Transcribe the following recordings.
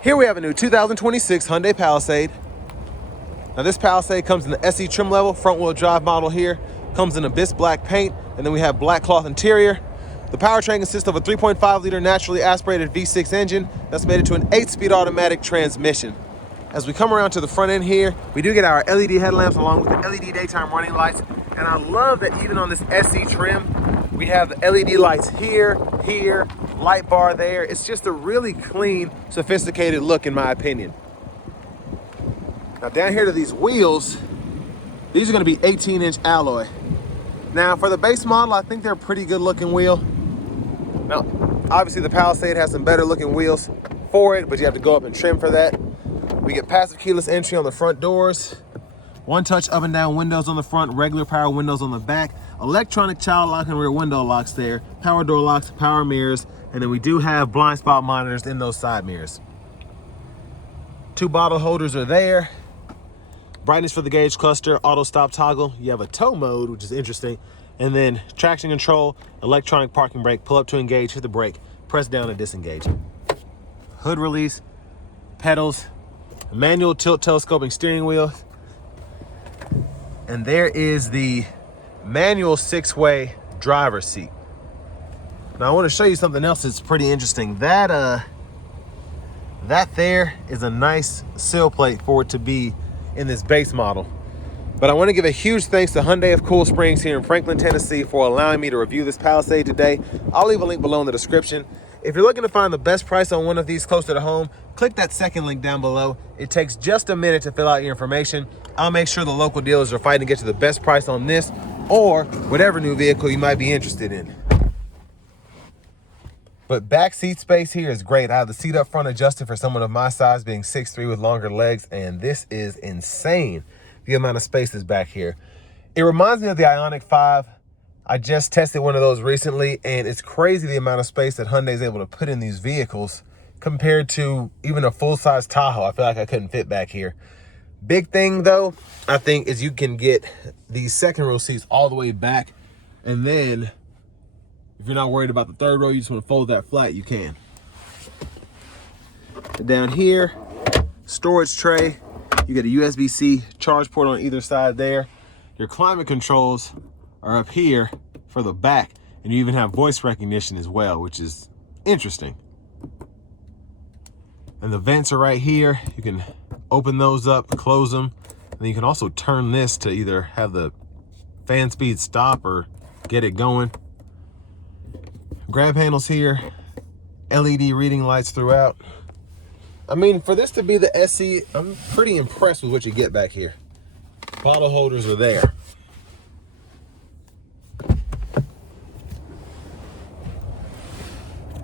Here we have a new 2026 Hyundai Palisade. Now this Palisade comes in the SE trim level, front wheel drive model here. Comes in abyss black paint, and then we have black cloth interior. The powertrain consists of a 3.5 liter naturally aspirated V6 engine that's made it to an 8-speed automatic transmission. As we come around to the front end here, we do get our LED headlamps along with the LED daytime running lights. And I love that even on this SE trim, we have the LED lights here, light bar there. It's just a really clean, sophisticated look in my opinion. Now down here to these wheels, these are gonna be 18-inch alloy. Now for the base model, I think they're a pretty good looking wheel. Now, obviously the Palisade has some better looking wheels for it, but you have to go up and trim for that. We get passive keyless entry on the front doors, one-touch up and down windows on the front, regular power windows on the back, electronic child lock and rear window locks there, power door locks, power mirrors, and then we do have blind spot monitors in those side mirrors. 2 bottle holders are there. Brightness for the gauge cluster, auto stop toggle. You have a tow mode, which is interesting. And then traction control, electronic parking brake, pull up to engage, hit the brake, press down to disengage. Hood release, pedals, manual tilt telescoping steering wheel. And there is the manual 6-way driver's seat. Now I want to show you something else that's pretty interesting. That there is a nice sill plate for it to be in this base model. But I want to give a huge thanks to Hyundai of Cool Springs here in Franklin, Tennessee for allowing me to review this Palisade today. I'll leave a link below in the description. If you're looking to find the best price on one of these closer to home, click that second link down below. It takes just a minute to fill out your information. I'll make sure the local dealers are fighting to get you the best price on this or whatever new vehicle you might be interested in. But back seat space here is great. I have the seat up front adjusted for someone of my size, being 6'3" with longer legs, and this is insane, the amount of space that's back here. It reminds me of the Ioniq 5. I just tested one of those recently, and it's crazy the amount of space that Hyundai is able to put in these vehicles compared to even a full-size Tahoe. I feel like I couldn't fit back here. Big thing, though, I think, is you can get these second row seats all the way back, and then if you're not worried about the third row, you just want to fold that flat, you can. And down here, storage tray. You get a USB-C charge port on either side there. Your climate controls are up here for the back, and you even have voice recognition as well, which is interesting. And the vents are right here. You can open those up, close them, and then you can also turn this to either have the fan speed stop or get it going. Grab handles here, LED reading lights throughout. I mean, for this to be the SE, I'm pretty impressed with what you get back here. Bottle holders are there.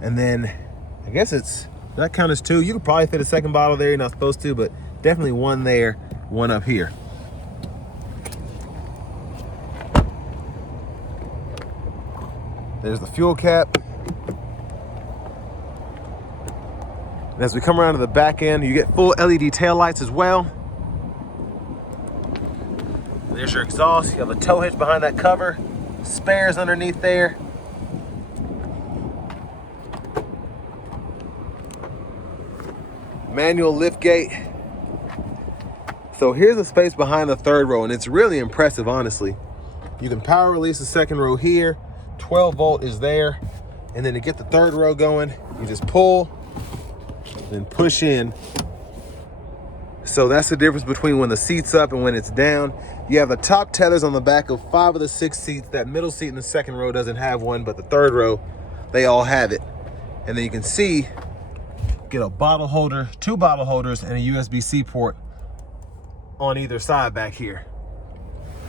And then, I guess that count as 2. You could probably fit a second bottle there, you're not supposed to, but definitely one there, one up here. There's the fuel cap. And as we come around to the back end, you get full LED taillights as well. And there's your exhaust. You have a tow hitch behind that cover. Spares underneath there. Manual lift gate. So here's the space behind the third row, and it's really impressive, honestly. You can power release the second row here. 12 volt is there, and then to get the third row going, you just pull, then push in. So that's the difference between when the seat's up and when it's down. You have the top tethers on the back of 5 of the 6 seats. That middle seat in the second row doesn't have one, but the third row, they all have it. And then you can see, get a bottle holder, 2 bottle holders, and a USB-C port on either side back here.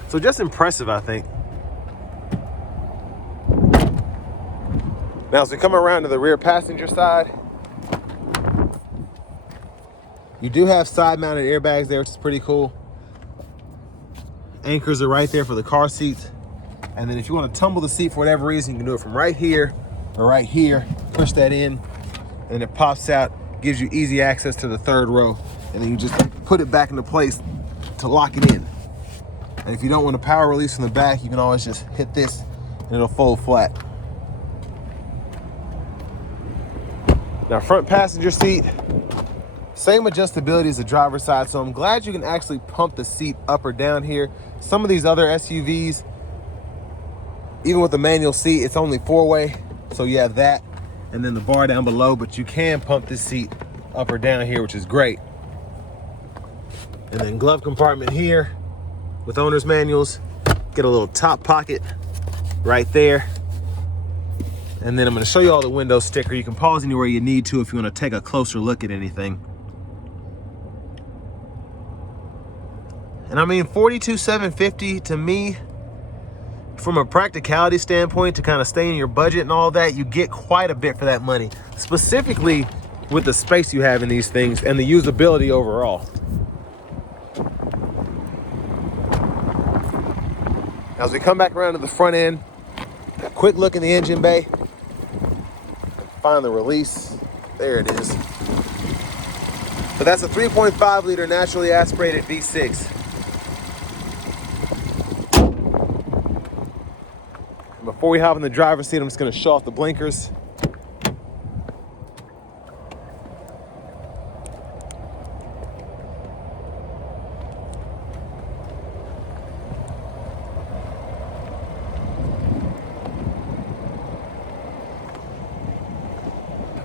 So just impressive, I think. Now, as we come around to the rear passenger side, you do have side-mounted airbags there, which is pretty cool. Anchors are right there for the car seats. And then if you want to tumble the seat for whatever reason, you can do it from right here or right here. Push that in, and it pops out, gives you easy access to the third row. And then you just put it back into place to lock it in. And if you don't want to power release from the back, you can always just hit this and it'll fold flat. Now, front passenger seat, Same adjustability as the driver's side, so I'm glad you can actually pump the seat up or down here. Some of these other SUVs, even with the manual seat, it's only 4-way, so you have that, and then the bar down below, but you can pump this seat up or down here, which is great. And then glove compartment here with owner's manuals. Get a little top pocket right there. And then I'm gonna show you all the window sticker. You can pause anywhere you need to if you wanna take a closer look at anything. And I mean, $42,750 to me, from a practicality standpoint, to kind of stay in your budget and all that, you get quite a bit for that money, specifically with the space you have in these things and the usability overall. As we come back around to the front end, a quick look in the engine bay. Find the release. There it is. But that's a 3.5 liter naturally aspirated V6. Before we hop in the driver's seat, I'm just gonna show off the blinkers.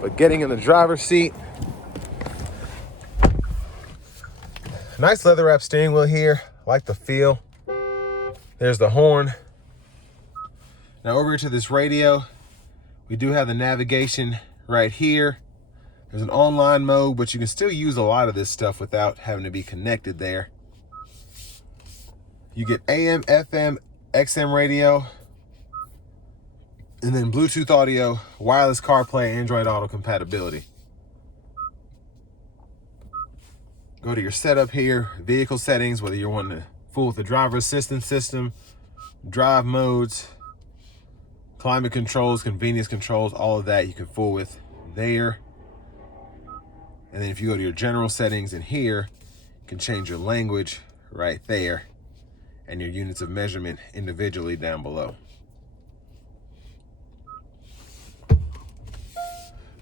But getting in the driver's seat, nice leather wrap steering wheel here. Like the feel. There's the horn. Now over to this radio, we do have the navigation right here. There's an online mode, but you can still use a lot of this stuff without having to be connected there. You get AM, FM, XM radio, and then Bluetooth audio, wireless CarPlay, Android Auto compatibility. Go to your setup here, vehicle settings, whether you're wanting to fool with the driver assistance system, drive modes, climate controls, convenience controls, all of that you can fool with there. And then if you go to your general settings in here, you can change your language right there and your units of measurement individually down below.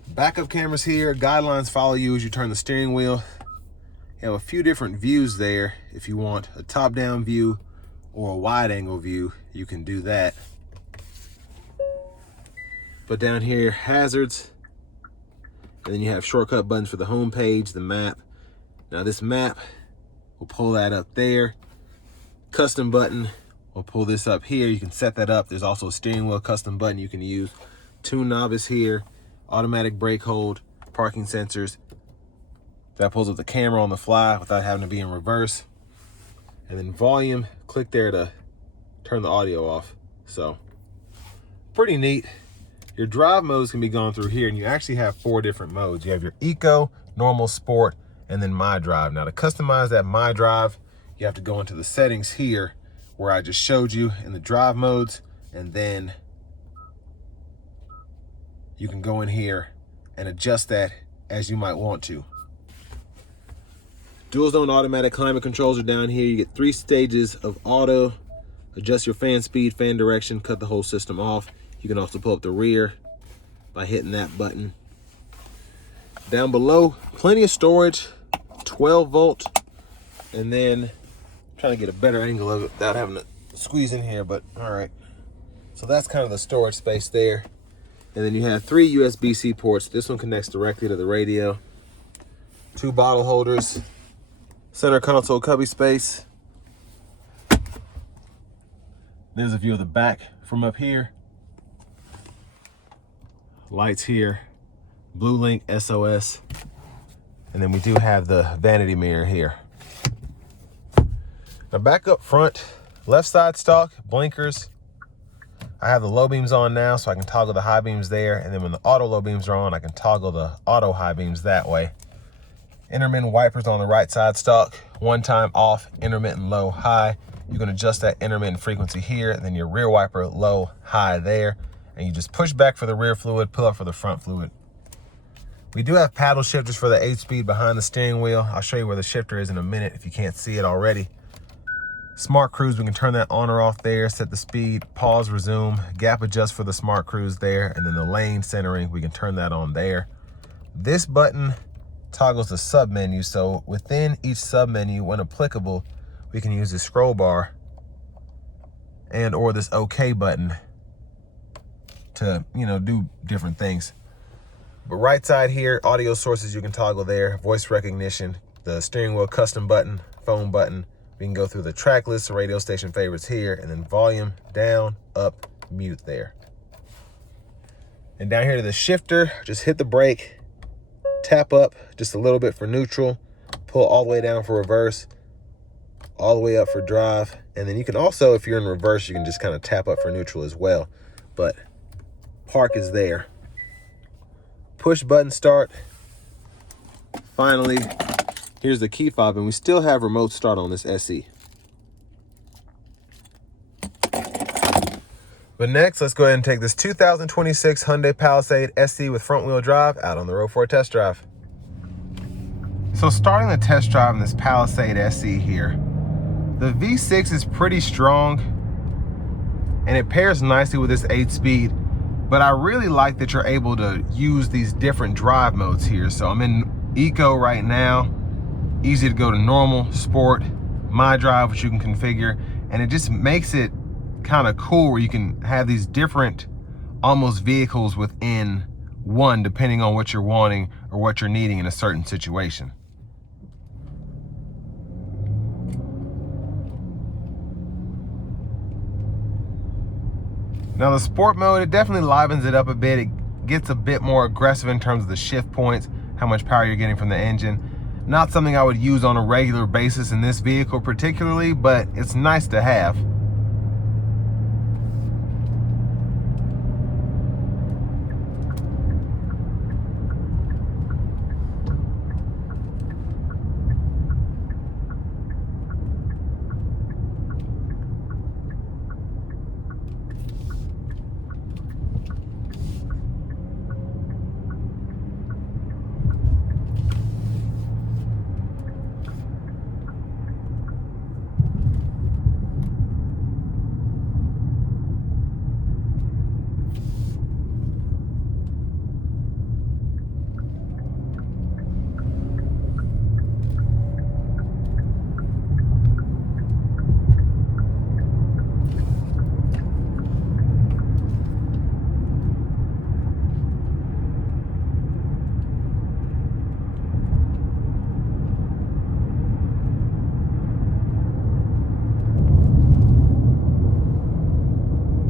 Backup cameras here, guidelines follow you as you turn the steering wheel. You have a few different views there. If you want a top-down view or a wide-angle view, you can do that. But down here, hazards, and then you have shortcut buttons for the home page, the map. Now this map, we'll pull that up there. Custom button, we'll pull this up here. You can set that up. There's also a steering wheel custom button you can use. Tune novice here, automatic brake hold, parking sensors. That pulls up the camera on the fly without having to be in reverse. And then volume, click there to turn the audio off. So, pretty neat. Your drive modes can be gone through here, and you actually have 4 different modes. You have your Eco, Normal, Sport, and then My Drive. Now to customize that My Drive, you have to go into the settings here where I just showed you in the drive modes, and then you can go in here and adjust that as you might want to. Dual zone automatic climate controls are down here. You get 3 stages of auto, adjust your fan speed, fan direction, cut the whole system off. You can also pull up the rear by hitting that button. Down below, plenty of storage, 12 volt, and then I'm trying to get a better angle of it without having to squeeze in here, but all right. So that's kind of the storage space there. And then you have 3 USB-C ports. This one connects directly to the radio. 2 bottle holders, center console cubby space. There's a view of the back from up here. Lights here, Blue Link SOS, and then we do have the vanity mirror here. Now back up front, left side stock, blinkers. I have the low beams on now, so I can toggle the high beams there, and then when the auto low beams are on, I can toggle the auto high beams that way. Intermittent wipers on the right side stock, 1 time off, intermittent low, high. You can adjust that intermittent frequency here, and then your rear wiper low, high there. And you just push back for the rear fluid, pull up for the front fluid. We do have paddle shifters for the 8-speed behind the steering wheel. I'll show you where the shifter is in a minute if you can't see it already. Smart cruise, we can turn that on or off there, set the speed, pause, resume, gap adjust for the smart cruise there, and then the lane centering, we can turn that on there. This button toggles the sub menu. So within each sub menu, when applicable, we can use the scroll bar and or this OK button to, do different things. But right side here, audio sources you can toggle there, voice recognition, the steering wheel custom button, phone button. We can go through the track list, the radio station favorites here, and then volume, down, up, mute there. And down here to the shifter, just hit the brake, tap up just a little bit for neutral, pull all the way down for reverse, all the way up for drive. And then you can also, if you're in reverse, you can just kind of tap up for neutral as well. But park is there. Push button start. Finally, here's the key fob, and we still have remote start on this SE. But next, let's go ahead and take this 2026 Hyundai Palisade SE with front wheel drive out on the road for a test drive. So starting the test drive in this Palisade SE here, the V6 is pretty strong and it pairs nicely with this 8-speed. But I really like that you're able to use these different drive modes here. So I'm in Eco right now. Easy to go to normal, sport, my drive, which you can configure. And it just makes it kind of cool where you can have these different almost vehicles within one, depending on what you're wanting or what you're needing in a certain situation. Now the sport mode, it definitely livens it up a bit. It gets a bit more aggressive in terms of the shift points, how much power you're getting from the engine. Not something I would use on a regular basis in this vehicle particularly, but it's nice to have.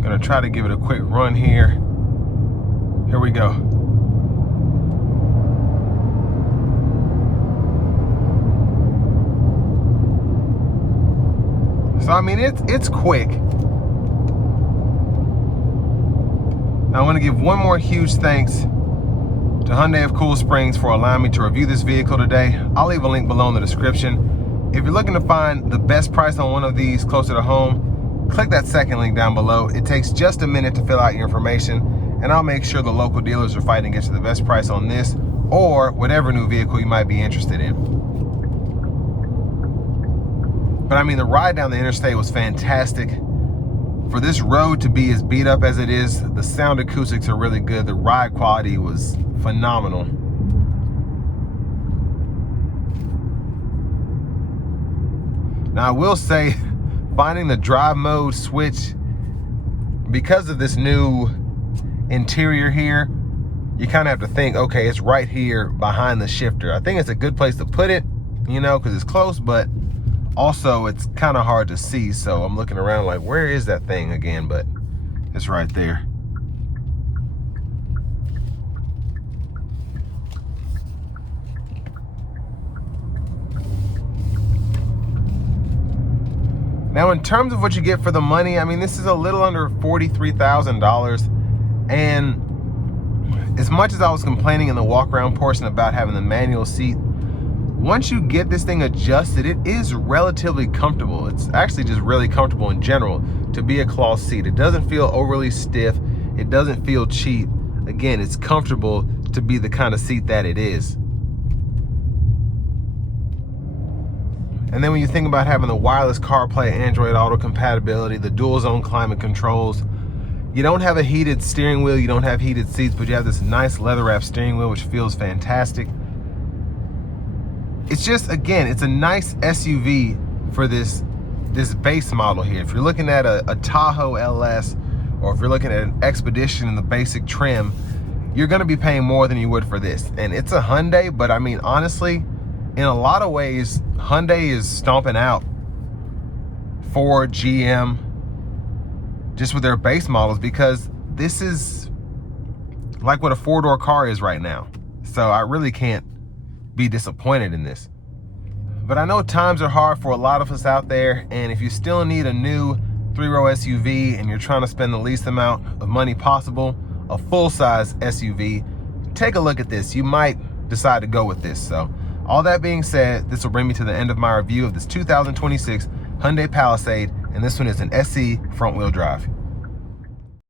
Gonna try to give it a quick run here. Here we go. So I mean, it's quick. Now I want to give one more huge thanks to Hyundai of Cool Springs for allowing me to review this vehicle today. I'll leave a link below in the description. If you're looking to find the best price on one of these closer to home, click that second link down below. It takes just a minute to fill out your information, and I'll make sure the local dealers are fighting to get you the best price on this or whatever new vehicle you might be interested in. But I mean, the ride down the interstate was fantastic. For this road to be as beat up as it is, the sound acoustics are really good. The ride quality was phenomenal. Now I will say, finding the drive mode switch, because of this new interior here, you kind of have to think, okay, it's right here behind the shifter. I think it's a good place to put it, because it's close, but also it's kind of hard to see. So I'm looking around like, where is that thing again? But it's right there. Now, in terms of what you get for the money, I mean, this is a little under $43,000. And as much as I was complaining in the walk around portion about having the manual seat, once you get this thing adjusted, it is relatively comfortable. It's actually just really comfortable in general to be a cloth seat. It doesn't feel overly stiff. It doesn't feel cheap. Again, it's comfortable to be the kind of seat that it is. And then when you think about having the wireless CarPlay, Android Auto compatibility, the dual zone climate controls, you don't have a heated steering wheel, you don't have heated seats, but you have this nice leather wrap steering wheel, which feels fantastic. it's just, again, it's a nice SUV for this base model here. If you're looking at a Tahoe LS, or if you're looking at an Expedition in the basic trim, you're gonna be paying more than you would for this. And it's a Hyundai, but I mean, honestly, in a lot of ways, Hyundai is stomping out Ford, GM, just with their base models, because this is like what a four-door car is right now. So I really can't be disappointed in this. But I know times are hard for a lot of us out there, and if you still need a new three-row SUV and you're trying to spend the least amount of money possible, a full-size SUV, take a look at this. You might decide to go with this. So all that being said, this will bring me to the end of my review of this 2026 Hyundai Palisade, and this one is an SE front-wheel drive.